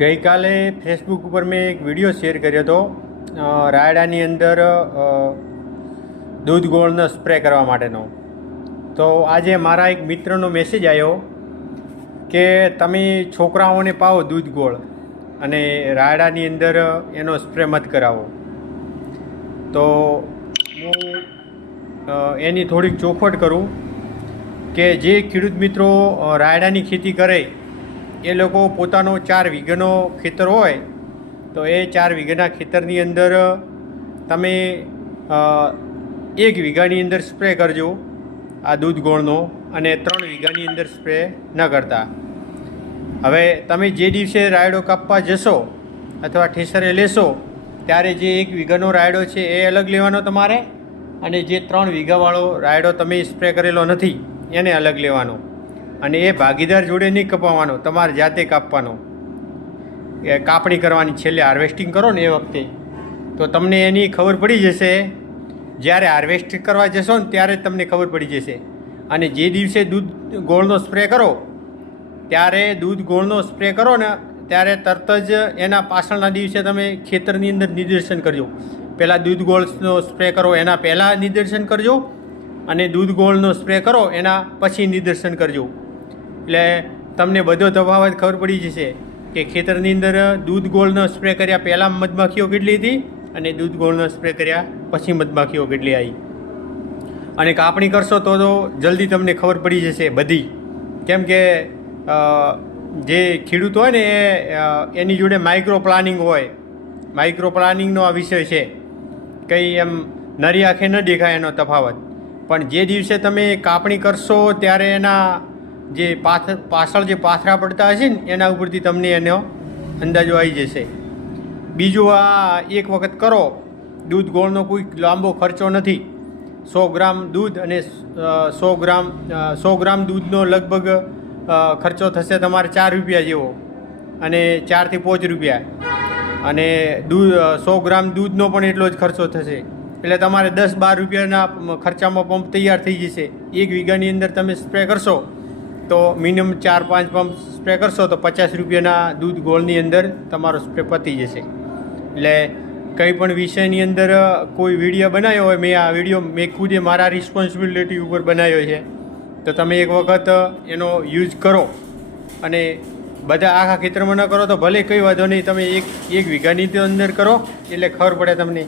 ગઈકાલે ફેસબુક ઉપર મેં એક વિડીયો શેર કર્યો હતો રાયડાની અંદર દૂધ ગોળનો સ્પ્રે કરવા માટેનો. તો આજે મારા એક મિત્રનો મેસેજ આવ્યો કે તમે છોકરાઓને પાવો દૂધ ગોળ અને રાયડાની અંદર એનો સ્પ્રે મત કરાવો. તો હું એની થોડીક ચોખવટ કરું કે જે ખેડૂત મિત્રો રાયડાની ખેતી કરે એ લોકો પોતાનો 4 વીઘાનો ખેતર હોય તો એ 4 વીઘાના ખેતરની અંદર તમે 1 વીઘાની અંદર સ્પ્રે કરજો આ દૂધ ગોળનો અને 3 વીઘાની અંદર સ્પ્રે ન કરતા. હવે તમે જે દિવસે રાયડો કાપવા જશો અથવા ઠેસરે લેશો ત્યારે જે 1 વીઘાનો રાયડો છે એ અલગ લેવાનો તમારે, અને જે 3 વીઘાવાળો રાયડો તમે સ્પ્રે કરેલો નથી એને અલગ લેવાનો. અને એ ભાગીદાર જોડે નહીં કપાવવાનો, તમારે જાતે કાપવાનો. એ કાપણી કરવાની છેલ્લે હાર્વેસ્ટિંગ કરો ને એ વખતે. તો તમને એની ખબર પડી જશે. જ્યારે હાર્વેસ્ટ કરવા જશો ને ત્યારે જ તમને ખબર પડી જશે. અને જે દિવસે દૂધ ગોળનો સ્પ્રે કરો ત્યારે દૂધ ગોળનો સ્પ્રે કરો ને ત્યારે તરત જ એના પાછળના દિવસે તમે ખેતરની અંદર નિદર્શન કરજો. પહેલાં દૂધ ગોળનો સ્પ્રે કરો એના પહેલાં નિદર્શન કરજો, અને દૂધ ગોળનો સ્પ્રે કરો એના પછી નિદર્શન કરજો. એટલે તમને બધો તફાવત ખબર પડી જશે કે ખેતરની અંદર દૂધ ગોળનો સ્પ્રે કર્યા પહેલાં મધમાખીઓ કેટલી હતી અને દૂધ ગોળનો સ્પ્રે કર્યા પછી મધમાખીઓ કેટલી આવી. અને કાપણી કરશો તો જલ્દી તમને ખબર પડી જશે બધી. કેમ કે જે ખેડૂત હોય ને એની જોડે માઇક્રો પ્લાનિંગ હોય. માઇક્રો પ્લાનિંગનો આ વિષય છે. કંઈ એમ નરી આંખે ન દેખાય એનો તફાવત. પણ જે દિવસે તમે કાપણી કરશો ત્યારે એના જે પાછળ જે પાથરા પડતા હશે ને એના ઉપરથી તમને એનો અંદાજો આવી જશે. બીજું, આ એક વખત કરો. દૂધ ગોળનો કોઈ લાંબો ખર્ચો નથી. 100 ગ્રામ દૂધ અને 100 ગ્રામ દૂધનો લગભગ ખર્ચો થશે તમારે 4 રૂપિયા જેવો, અને 4 થી 5 રૂપિયા. અને 100 ગ્રામ દૂધનો પણ એટલો જ ખર્ચો થશે. એટલે તમારે 10-12 રૂપિયાના ખર્ચામાં પંપ તૈયાર થઈ જશે. 1 વીઘાની અંદર તમે સ્પ્રે કરશો તો મિનિમમ 4-5 પંપ સ્પ્રે કરશો તો 50 રૂપિયાના દૂધ ગોળની અંદર તમારો સ્પ્રે પતી જશે. એટલે કંઈ પણ વિષયની અંદર કોઈ વિડીયો બનાવ્યો હોય, આ વિડીયો મેં ખુદે મારા રિસ્પોન્સિબિલિટી ઉપર બનાવ્યો છે, તો તમે એક વખત એનો યુઝ કરો. અને બધા આખા ખેતરમાં ન કરો તો ભલે કંઈ વાંધો નહીં, તમે એક વીઘાની અંદર કરો એટલે ખબર પડે તમને.